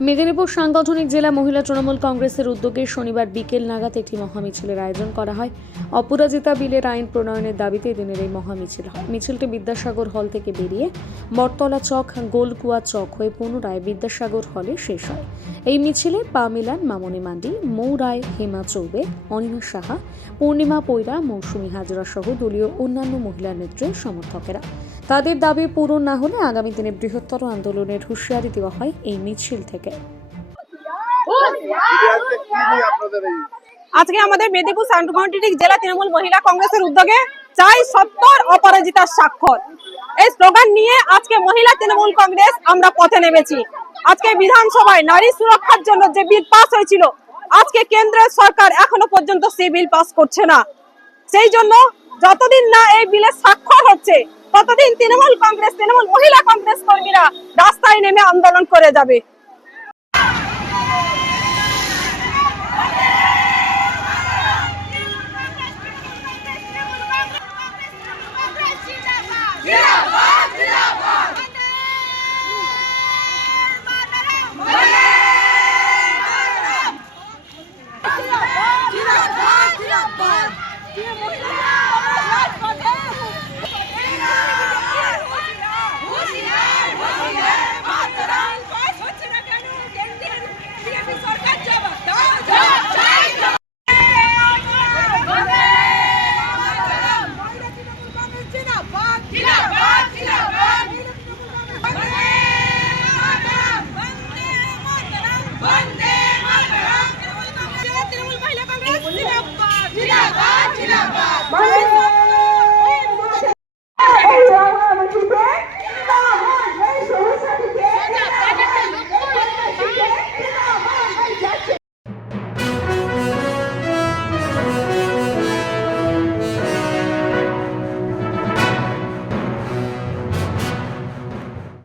মেদিনীপুর সাংগঠনিক জেলা মহিলা তৃণমূল কংগ্রেসের উদ্যোগে শনিবার বিকেল নাগাদ একটি মহামিছিলের আয়োজন করা হয়। অপরাজিতা বিলের আইন প্রণয়নের দাবিতে দিনের এই মহামিছিল হয়। মিছিলটি বিদ্যাসাগর হল থেকে বেরিয়ে বটতলা চক, গোলকুয়া চক হয়ে পুনরায় বিদ্যাসাগর হলে শেষ হয়। এই মিছিলে পা মিলান মামনি মান্ডি, মৌ রায়, হেমা চৌবে, অনিমা সাহা, পূর্ণিমা পৈরা, মৌসুমী হাজরা সহ দলীয় অন্যান্য মহিলা নেত্রীর সমর্থকেরা। তাদের দাবি পূরণ না হলে আগামী দিনে বৃহত্তর আন্দোলনের হুঁশিয়ারি দেওয়া হয় এই মিছিল থেকে। আজকে আমাদের মেদিনীপুর সাংগঠনিক জেলা তৃণমূল মহিলা কংগ্রেসের উদ্যোগে চাই সত্তর অপরাজিতার স্বাক্ষর, এই স্লোগান নিয়ে আজকে মহিলা তৃণমূল কংগ্রেস আমরা পথে নেমেছি। আজকে বিধানসভায় নারী সুরক্ষার জন্য যে বিল পাস হয়েছিল, আজকে কেন্দ্রের সরকার এখনো পর্যন্ত সেই বিল পাস করছে না। সেই জন্য যতদিন না এই বিলের স্বাক্ষর হচ্ছে ততদিন তৃণমূল মহিলা কংগ্রেস কর্মীরা রাস্তায় নেমে আন্দোলন করে যাবে।